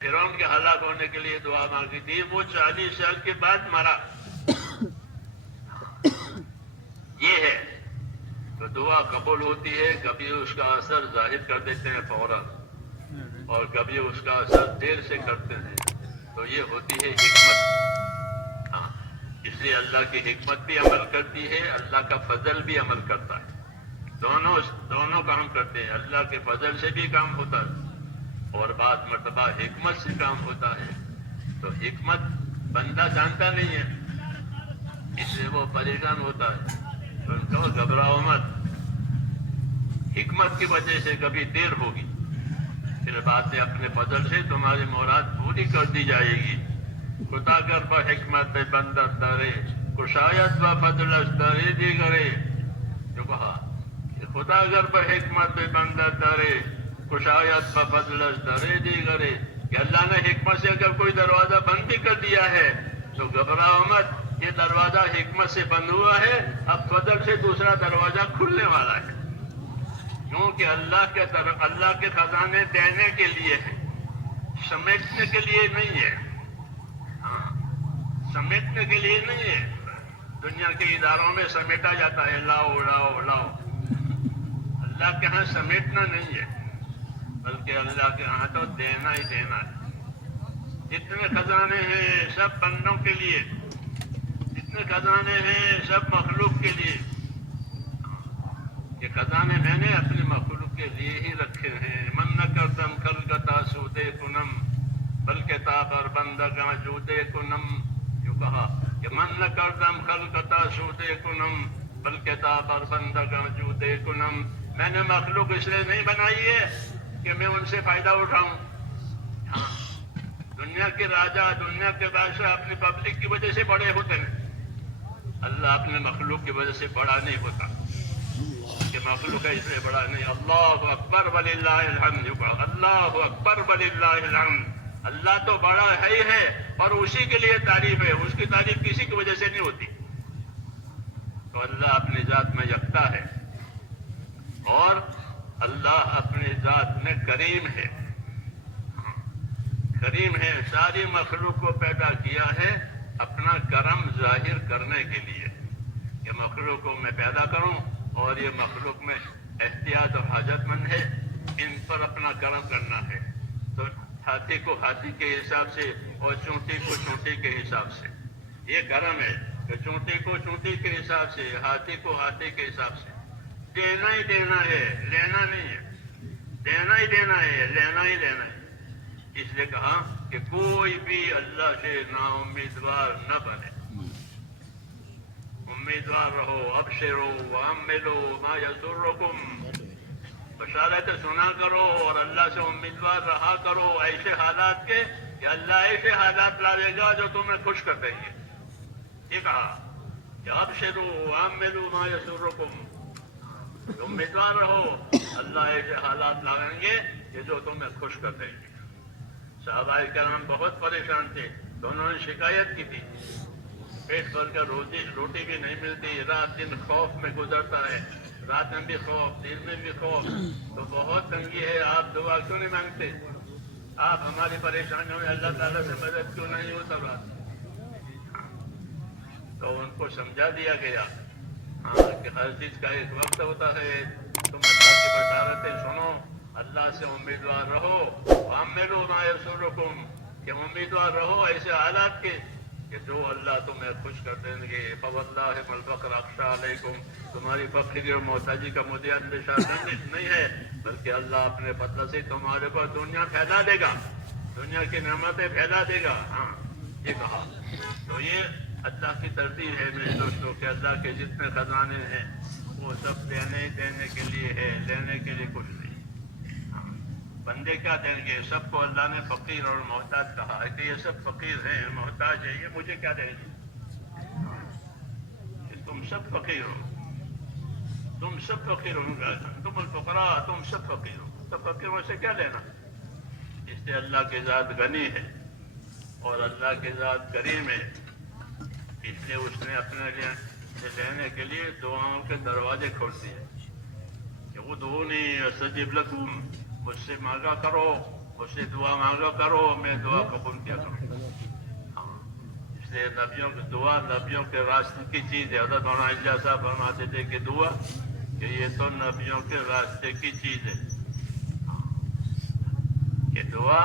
فرعون کے ہلاک ہونے کے لیے دعا مانگی تھی، وہ 40 سال کے بعد مرا. یہ ہے تو دعا قبول ہوتی ہے، کبھی اس کا اثر ظاہر کر دیتے ہیں فوراً اور کبھی اس کا اثر دیر سے کرتے ہیں. تو یہ ہوتی ہے حکمت. ہاں، اس لیے اللہ کی حکمت بھی عمل کرتی ہے، اللہ کا فضل بھی عمل کرتا ہے. دونوں کام کرتے ہیں. اللہ کے فضل سے بھی کام ہوتا ہے اور بعض مرتبہ حکمت سے کام ہوتا ہے. تو حکمت بندہ جانتا نہیں ہے، اس لیے وہ پریشان ہوتا ہے. تو ان کو گھبراؤ مت، حکمت کی وجہ سے کبھی دیر ہوگی، پھر بعد میں اپنے فضل سے تمہاری مراد پوری کر دی جائے گی. خدا گر پر حکمت بندہ دارے، کشایت و فضل دارے دی گرے. جو کہا کہ خدا گر پر حکمت بندہ دارے، کشایت و فضل دارے دی گرے، کہ اللہ نے حکمت سے اگر کوئی دروازہ بند بھی کر دیا ہے تو گھبراؤ مت، یہ دروازہ حکمت سے بند ہوا ہے، اب فضل سے دوسرا دروازہ کھلنے والا ہے. کیونکہ اللہ کے خزانے دینے کے لیے ہیں، سمیٹنے کے لیے نہیں ہے. ہاں، سمیٹنے کے لیے نہیں ہے. دنیا کے اداروں میں سمیٹا جاتا ہے، لاؤ لاؤ لاؤ. اللہ کے ہاں سمیٹنا نہیں ہے، بلکہ اللہ کے ہاں تو دینا ہی دینا ہے. جتنے خزانے ہیں سب بندوں کے لیے، جتنے خزانے ہیں سب مخلوق کے لیے. یہ خزانے میں نے اپنے مخلوق کے لیے ہی رکھے ہیں. من نہ کردم خلقتا سودے کنم بلکہ تابر بندگاں جودے کنم. جو کہا کہ من نہ کردم خلقتا سودے کنم بلکہ تابر بندگاں جودے کنم. میں نے مخلوق اس لیے نہیں بنائی ہے کہ میں ان سے فائدہ اٹھاؤں. ہاں، دنیا کے راجا، دنیا کے بادشاہ اپنی پبلک کی وجہ سے بڑے ہوتے ہیں. اللہ اپنے مخلوق کی وجہ سے بڑا نہیں ہوتا کہ مخلوق ہے اس لیے بڑا نہیں. اللہ اکبر وللہ الحمد. اللہ اکبر وللہ الحمد. اللہ تو بڑا ہے ہی ہے اور اسی کے لیے تعریف ہے، اس کی تعریف کسی کی وجہ سے نہیں ہوتی. تو اللہ اپنی ذات میں یکتا ہے اور اللہ اپنی ذات میں کریم ہے. کریم ہے، ساری مخلوق کو پیدا کیا ہے اپنا کرم ظاہر کرنے کے لیے کہ مخلوق کو میں پیدا کروں اور یہ مخلوق میں احتیاط اور حاجت مند ہے، ان پر اپنا کرم کرنا ہے. تو ہاتھی کو ہاتھی کے حساب سے اور چونٹی کو چونٹی کے حساب سے یہ کرم ہے کہ چونٹی کو چونٹی کے حساب سے، ہاتھی کو ہاتھی کے حساب سے دینا ہی دینا ہے، لینا نہیں ہے. دینا ہی دینا ہے، لینا ہی لینا ہے. اس لیے کہا کہ کوئی بھی اللہ سے نا امیدوار نہ بنے. امیدوار رہو، ابشرو واملو ما یسرکم. بشارت سنا کرو اور اللہ سے امیدوار رہا کرو ایسے حالات کے کہ اللہ ایسے حالات لاوے گا جو تمہیں خوش کر دیں گے. یہ کہا کہ ابشرو واملو ما یسرکم، امیدوار رہو، اللہ ایسے حالات لائیں گے کہ جو تمہیں خوش کر دیں گے. صحابہ کرام بہت پریشان تھے، تو انہوں نے شکایت کی تھی پیٹ بھر کر روٹی بھی نہیں ملتی، رات دن خوف میں گزرتا ہے، رات میں بھی خوف، دن میں بھی خوف. تو بہت تنگی ہے، آپ دعا کیوں نہیں مانگتے؟ آپ ہماری پریشانیوں میں اللہ تعالیٰ سے مدد کیوں نہیں ہوتا رات؟ تو ان کو سمجھا دیا گیا کہ ہر چیز کا ایک وقت ہوتا ہے. تم اللہ کی بشارتیں سنو، اللہ سے امیدوار رہو. وَعَمِّلُوا مَا يَسُرُّكُمْ، کہ امیدوار رہو ایسے حالات کے کہ جو اللہ تمہیں خوش کر دیں گے. فَوَاللَّهِ مَا الْفَقْرُ أَخْشَىٰ عَلَيْكُمْ، تمہاری فقیری اور محتاجی کا مجھے اندیشہ نہیں ہے، بلکہ اللہ اپنے فضل سے تمہارے پر دنیا پھیلا دے گا، دنیا کی نعمتیں پھیلا دے گا. ہاں، یہ کہا. تو یہ اللہ کی ترتیب ہے میرے دوستوں کہ اللہ کے جتنے خزانے ہیں وہ سب دینے کے لیے ہے، لینے کے لیے کچھ نہیں. بندے کیا دیں گے؟ سب کو اللہ نے فقیر اور محتاج کہا ہے کہ یہ سب فقیر ہیں، محتاج ہیں، یہ مجھے کیا دیں گے؟ کہ تم سب فقیر ہو، تم سب فقیر ہو گا، تم الفقراء، تم سب فقیر ہو، تو فقیروں سے کیا لینا؟ اس لیے اللہ کی ذات غنی ہے اور اللہ کی ذات کریم ہے. اس لیے اس نے اپنے لیے لینے کے لیے دعاؤں کے دروازے کھول دیے کہ ادعونی استجب لکم، مجھ سے مانگا کرو مجھ سے دعا مانگا کرو، میں دعا قبول کیا کروں. اس لیے نبیوں کی دعا نبیوں کے راستے کی چیز ہے. حضرت مولانا الیاس صاحب فرماتے تھے کہ دعا کہ یہ تو نبیوں کے راستے کی چیز ہے. کہ دعا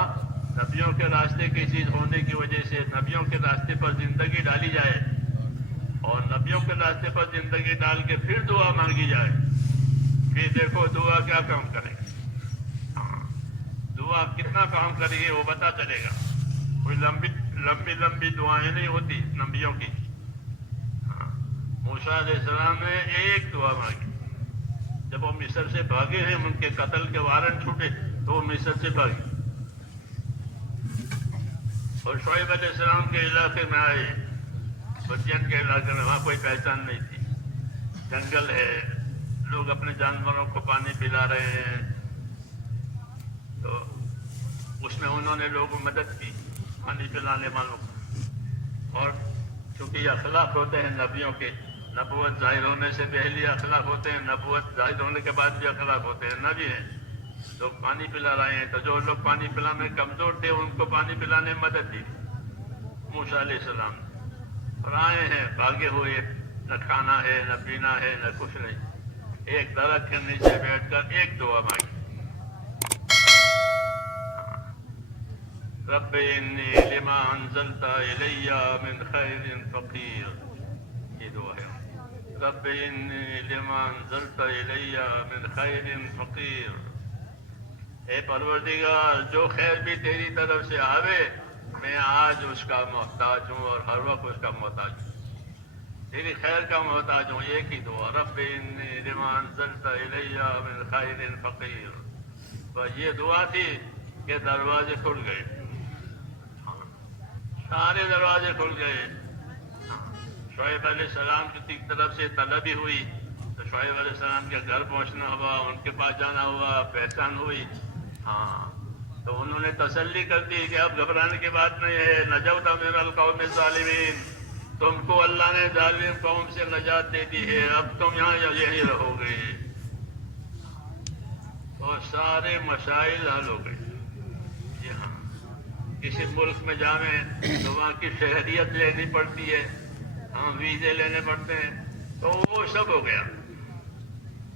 نبیوں کے راستے کی چیز ہونے کی وجہ سے نبیوں کے راستے پر زندگی ڈالی جائے اور نبیوں کے راستے پر زندگی ڈال کے پھر دعا مانگی جائے. پھر دیکھو دعا کیا کام کرے گا. دعا کتنا کام کرے گی وہ پتا چلے گا. کوئی لمبی دعائیں نہیں ہوتی نبیوں کی. موسیٰ علیہ السلام نے ایک دعا مانگی. جب وہ مصر سے بھاگے ہیں ان کے قتل کے وارنٹ چھوٹے تو وہ مصر سے بھاگے اور شعیب علیہ السلام کے علاقے میں آئے. مدین کے علاقے میں وہاں کوئی پہچان نہیں تھی. جنگل ہے، لوگ اپنے جانوروں کو پانی پلا رہے ہیں. تو اس میں انہوں نے لوگوں کو مدد کی پانی پلانے والوں کو. اور چونکہ یہ اخلاق ہوتے ہیں نبیوں کے، نبوت ظاہر ہونے سے پہلے اخلاق ہوتے ہیں، نبوت ظاہر ہونے کے بعد بھی اخلاق ہوتے ہیں. نبی ہیں، لوگ پانی پلا رہے ہیں تو جو لوگ پانی پلانے میں کمزور تھے ان کو پانی پلانے میں مدد دی موسیٰ علیہ السلام. اور آئے ہیں بھاگے ہوئے، نہ کھانا ہے نہ پینا ہے نہ کچھ نہیں. ایک درخت کے نیچے بیٹھ کر ایک دعا مانگی. رب انی لما انزلت الی من خیر فقیر. یہ دعا ہے. رب انی لما انزلت الی من خیر فقیر. اے پروردگار جو خیر بھی تیری طرف سے آوے میں آج اس کا محتاج ہوں اور ہر وقت اس کا محتاج ہوں. تیری خیر کا محتاج ہوں. ایک ہی دعا رب انی لما انزلت الی من خیر فقیر. بس یہ دعا تھی کہ دروازے کھل گئے، سارے دروازے کھل گئے. شعیب علیہ السلام کی طرف سے طلبی ہوئی تو شعیب علیہ السلام کے گھر پہنچنا ہوا، ان کے پاس جانا ہوا، پہچان ہوئی. تو انہوں نے تسلی کر دی کہ اب گھبرانے کی بات نہیں ہے. نجوت من القوم الظالمین، تم کو اللہ نے ظالم قوم سے نجات دے دی ہے، اب تم یہاں یہی رہو گے. تو سارے مسائل حل ہو گئے. کسی ملک میں جاویں تو وہاں کی شہریت لینی پڑتی ہے، ویزے لینے پڑتے ہیں، تو وہ سب ہو گیا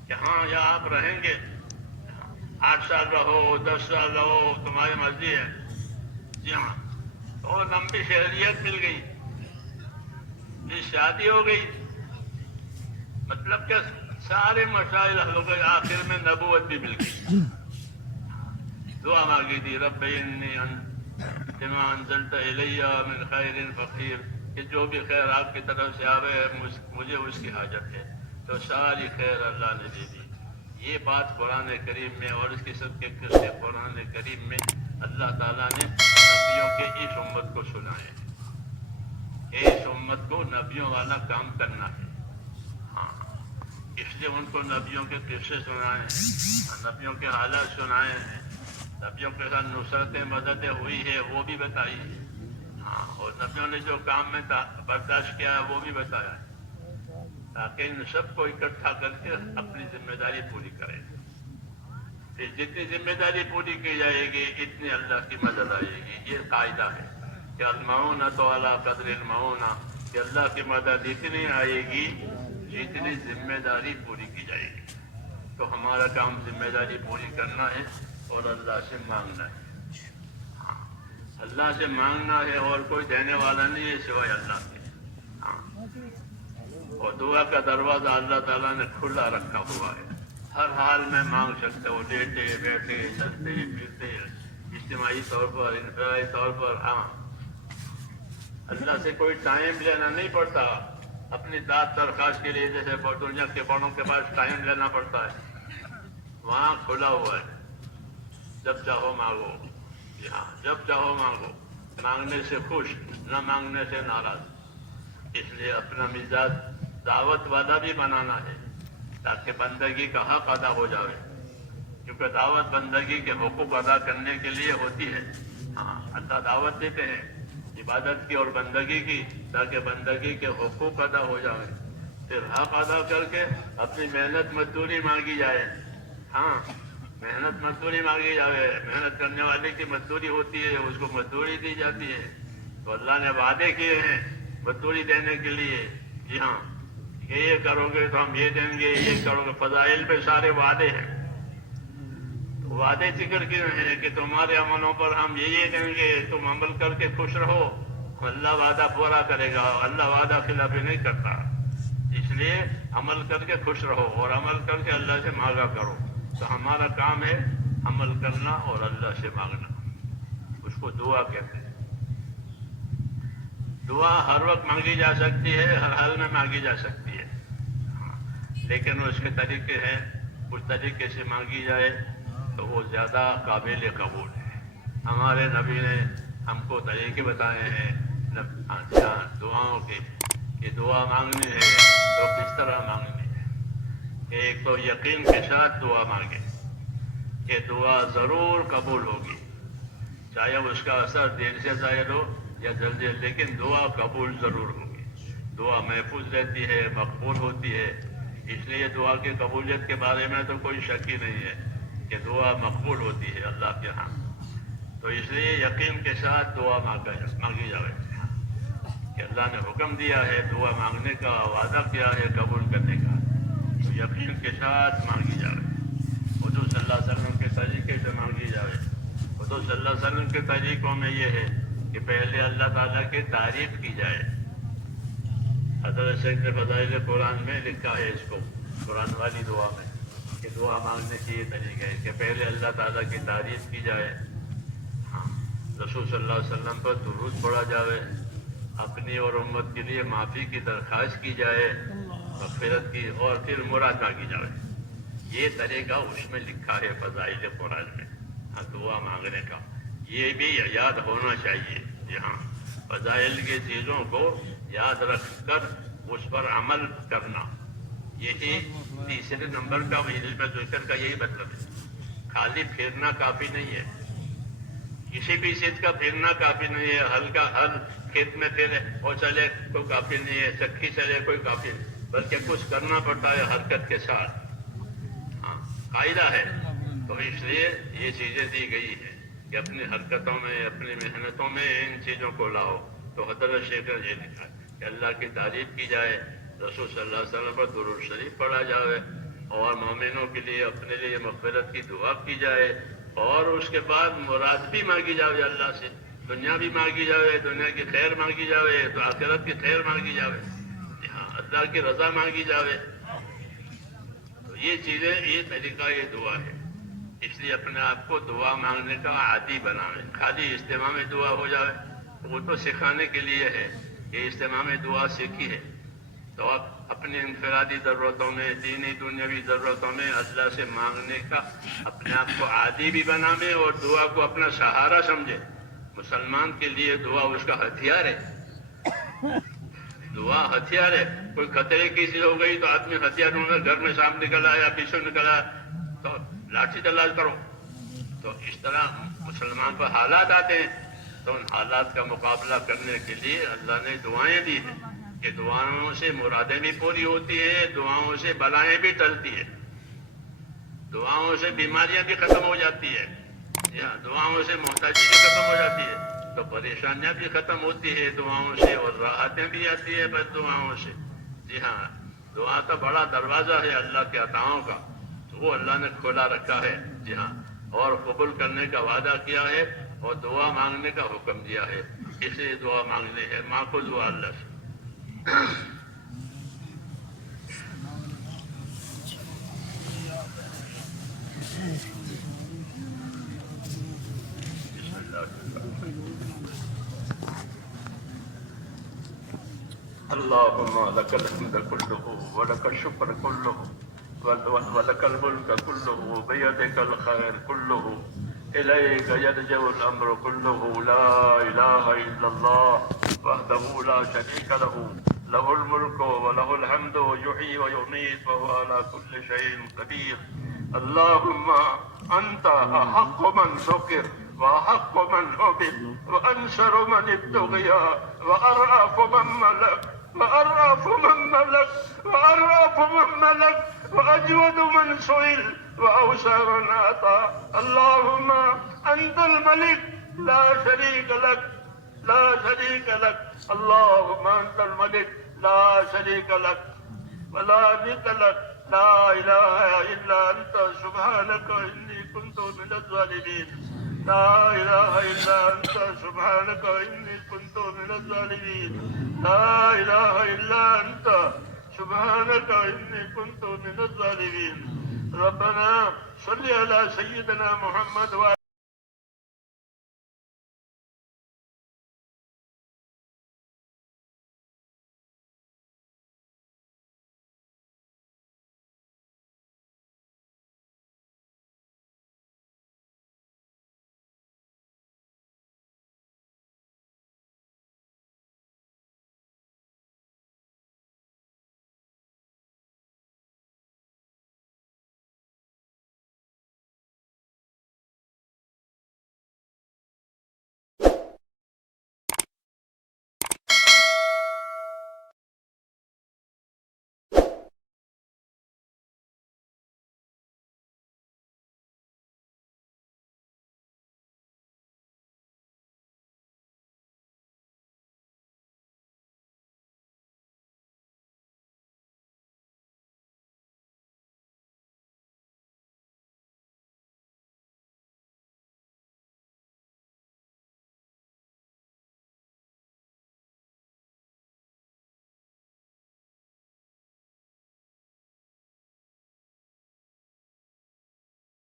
کہ ہاں یہاں آپ رہیں گے، 8 سال رہو 10 سال رہو تمہاری مرضی ہے. جی ہاں. تو لمبی شہریت مل گئی، پھر شادی ہو گئی. مطلب کہ سارے مسائل حل ہو گئے. آخر میں نبوت بھی مل گئی. دعا مانگی تھی رب انی لما انزلت الی من خیر فقیر، کہ جو بھی خیر آپ کی طرف سے آوے مجھے اس کی حاجت ہے. تو ساری خیر اللہ نے دے دی. یہ بات قرآن کریم میں اور اس قسم کے قصے قرآن کریم میں اللہ تعالیٰ نے نبیوں کے اس امت کو سنائے. اس امت کو نبیوں والا کام کرنا ہے. اس لیے ان کو نبیوں کے قصے سنائے ہیں، نبیوں کے حالات سنائے ہیں، نبیوں کے ساتھ نصرتیں مددیں ہوئی ہے وہ بھی بتائی ہے. اور نبیوں نے جو کام میں برداشت کیا ہے وہ بھی بتایا ہے، تاکہ ان سب کو اکٹھا کر کے اپنی ذمہ داری پوری کریں. پھر جتنی ذمہ داری پوری کی جائے گی اتنی اللہ کی مدد آئے گی. یہ قاعدہ ہے کہ المعونۃ علی قدر المعونہ، کہ اللہ کی مدد اتنی آئے گی جتنی ذمہ داری پوری کی جائے گی. تو ہمارا کام ذمہ داری پوری کرنا ہے اور اللہ سے مانگنا ہے. اللہ سے مانگنا ہے اور کوئی دینے والا نہیں ہے سوائے اللہ کے. اور دعا کا دروازہ اللہ تعالیٰ نے کھلا رکھا ہوا ہے. ہر حال میں مانگ سکتے ہو، لیٹے بیٹھے چلتے پھرتے، اجتماعی طور پر انفرادی طور پر. اللہ سے کوئی ٹائم لینا نہیں پڑتا. اپنی داد درخواست کے لیے جیسے دنیا کے بڑوں کے پاس ٹائم لینا پڑتا ہے، وہاں کھلا ہوا ہے. جب چاہو مانگو. ہاں جب چاہو مانگو. مانگنے سے خوش، نہ مانگنے سے ناراض. اس لیے اپنا مزاج دعوت والا بھی بنانا ہے تاکہ بندگی کا حق ادا ہو جائے. کیونکہ دعوت بندگی کے حقوق ادا کرنے کے لیے ہوتی ہے. اللہ دعوت دیتے ہیں عبادت کی اور بندگی کی تاکہ بندگی کے حقوق ادا ہو جائے. پھر حق ادا کر کے اپنی محنت مزدوری مانگی جائے. محنت مزدوری مانگی جاوے، محنت کرنے والے کی مزدوری ہوتی ہے، اس کو مزدوری دی جاتی ہے. تو اللہ نے وعدے کیے ہیں مزدوری دینے کے لیے. جی ہاں، کہ یہ کرو گے تو ہم یہ دیں گے، یہ کرو گے. فضائل پہ سارے وعدے ہیں. تو وعدے ذکر کیے ہیں کہ تمہارے عملوں پر ہم یہ دیں گے، تم عمل کر کے خوش رہو. اللہ وعدہ پورا کرے گا، اللہ وعدہ خلافی نہیں کرتا. اس لیے عمل کر کے خوش رہو اور عمل کر کے اللہ سے مانگا کرو. تو ہمارا کام ہے عمل کرنا اور اللہ سے مانگنا. اس کو دعا کہتے ہیں. دعا ہر وقت مانگی جا سکتی ہے، ہر حال میں مانگی جا سکتی ہے، لیکن اس کے طریقے ہیں. اس طریقے سے مانگی جائے تو وہ زیادہ قابل قبول ہے. ہمارے نبی نے ہم کو طریقے بتائے ہیں دعاؤں کے، کہ دعا مانگنی ہے تو کس طرح مانگنی ہے. کہ ایک تو یقین کے ساتھ دعا مانگے کہ دعا ضرور قبول ہوگی، چاہے اس کا اثر دیر سے ظاہر ہو یا جلدی، لیکن دعا قبول ضرور ہوگی. دعا محفوظ رہتی ہے، مقبول ہوتی ہے. اس لیے دعا کی قبولیت کے بارے میں تو کوئی شک ہی نہیں ہے کہ دعا مقبول ہوتی ہے اللہ کے ہاں. تو اس لیے یقین کے ساتھ دعا مانگی جائے کہ اللہ نے حکم دیا ہے دعا مانگنے کا، وعدہ کیا ہے قبول کرنے کا. تو یقین کے ساتھ مانگی جائے. حضور صلی اللہ علیہ وسلم کے طریقے سے مانگی جائے. حضور صلی اللہ علیہ وسلم کے طریقوں میں یہ ہے کہ پہلے اللہ تعالیٰ کی تعریف کی جائے. حضرت شیخ نے فضائل قرآن میں لکھا ہے اس کو، قرآن والی دعا میں، کہ دعا مانگنے کے یہ طریقہ ہے کہ پہلے اللہ تعالیٰ کی تعریف کی جائے. ہاں، رسول صلی اللہ علیہ وسلم پر درود پڑھا جائے، اپنی اور امت کے لیے معافی کی درخواست کی جائے، مغفرت کی، اور پھر مراد مانگی جائے. یہ طریقہ اس میں لکھا ہے فضائل قرآن میں دعا مانگنے کا. یہ بھی یاد ہونا چاہیے. جی ہاں، فضائل کی چیزوں کو یاد رکھ کر اس پر عمل کرنا، یہی تیسرے نمبر کا علم ذکر کا یہی مطلب ہے. خالی پھرنا کافی نہیں ہے، کسی بھی چیز کا پھرنا کافی نہیں ہے. ہل کھیت میں پھرے اور چلے کوئی کافی نہیں ہے، چکی چلے کوئی کافی نہیں، بلکہ کچھ کرنا پڑتا ہے حرکت کے ساتھ. ہاں، قاعدہ ہے. تو اس لیے یہ چیزیں دی گئی ہیں کہ اپنی حرکتوں میں، اپنی محنتوں میں ان چیزوں کو لاؤ. تو حضرت شیخ نے یہ لکھا ہے کہ اللہ کی تعریف کی جائے، رسول صلی اللہ علیہ وسلم پر درود شریف پڑھا جائے، اور مومنوں کے لیے اپنے لیے مغفرت کی دعا کی جائے، اور اس کے بعد مراد بھی مانگی جائے اللہ سے. دنیا بھی مانگی جائے، دنیا کی خیر مانگی جائے، تو آخرت کی خیر مانگی جائے. ہاں، اللہ کی رضا مانگی جائے. تو یہ چیزیں، یہ طریقہ، یہ دعا ہے. اس لیے اپنے آپ کو دعا مانگنے کا عادی بنائیں. خالی اجتماع میں دعا ہو جائے وہ تو سکھانے کے لیے ہے کہ اجتماع میں دعا سیکھی ہے. تو آپ اپنی انفرادی ضرورتوں میں، دینی دنیاوی ضرورتوں میں اللہ سے مانگنے کا اپنے آپ کو عادی بھی بنائیں، اور دعا کو اپنا سہارا سمجھے. مسلمان کے لیے دعا اس کا ہتھیار ہے. دعا ہتھیار ہے. کوئی خطرے کی چیز ہو گئی تو آدمی ہتھیار ڈھونڈ کر گھر میں سامنے نکلا یا پیچھے نکلا تو لاٹھی چلاش کرو. تو اس طرح مسلمان پر حالات آتے ہیں، تو ان حالات کا مقابلہ کرنے کے لیے اللہ نے دعائیں دی ہیں کہ دعاؤں سے مرادیں بھی پوری ہوتی ہیں، دعاؤں سے بلائیں بھی ٹلتی ہیں، دعاؤں سے بیماریاں بھی ختم ہو جاتی ہے، دعاؤں سے محتاجی بھی ختم ہو جاتی ہے، تو پریشانیاں بھی ختم ہوتی ہے دعاؤں سے، اور راحتیں بھی آتی ہیں بس دعاؤں سے. جی ہاں، دعا کا بڑا دروازہ ہے اللہ کے عطاؤں کا، وہ اللہ نے کھولا رکھا ہے. جی ہاں، اور قبول کرنے کا وعدہ کیا ہے اور دعا مانگنے کا حکم دیا ہے. اس لیے دعا مانگنی ہے. مانگو دعا اللہ سے. اللهم لك الحمد كله ولك الشكر كله ولك الملك كله بيدك الخير كله إليك يرجع الأمر كله لا إله إلا الله وحده لا شريك له له الملك وله الحمد يحيي ويميت وهو على كل شيء قدير. اللهم أنت أحق من ذكر وأحق من عبد وأنصر من ابتغي وأرأف من ملك وأرأف من ملك وأرأف من ملك وأجود من سئل وأوسع من أعطى. اللهم أنت الملك لا شريك لك لا شريك لك. اللهم أنت الملك لا شريك لك ولا ند لك. لا إله إلا أنت سبحانك إني كنت من الظالمين. لا إله إلا أنت سبحانك إني كنت من الظالمين. لا إله إلا أنت سبحانك إني كنت من الظالمين. ربنا صل على سيدنا محمد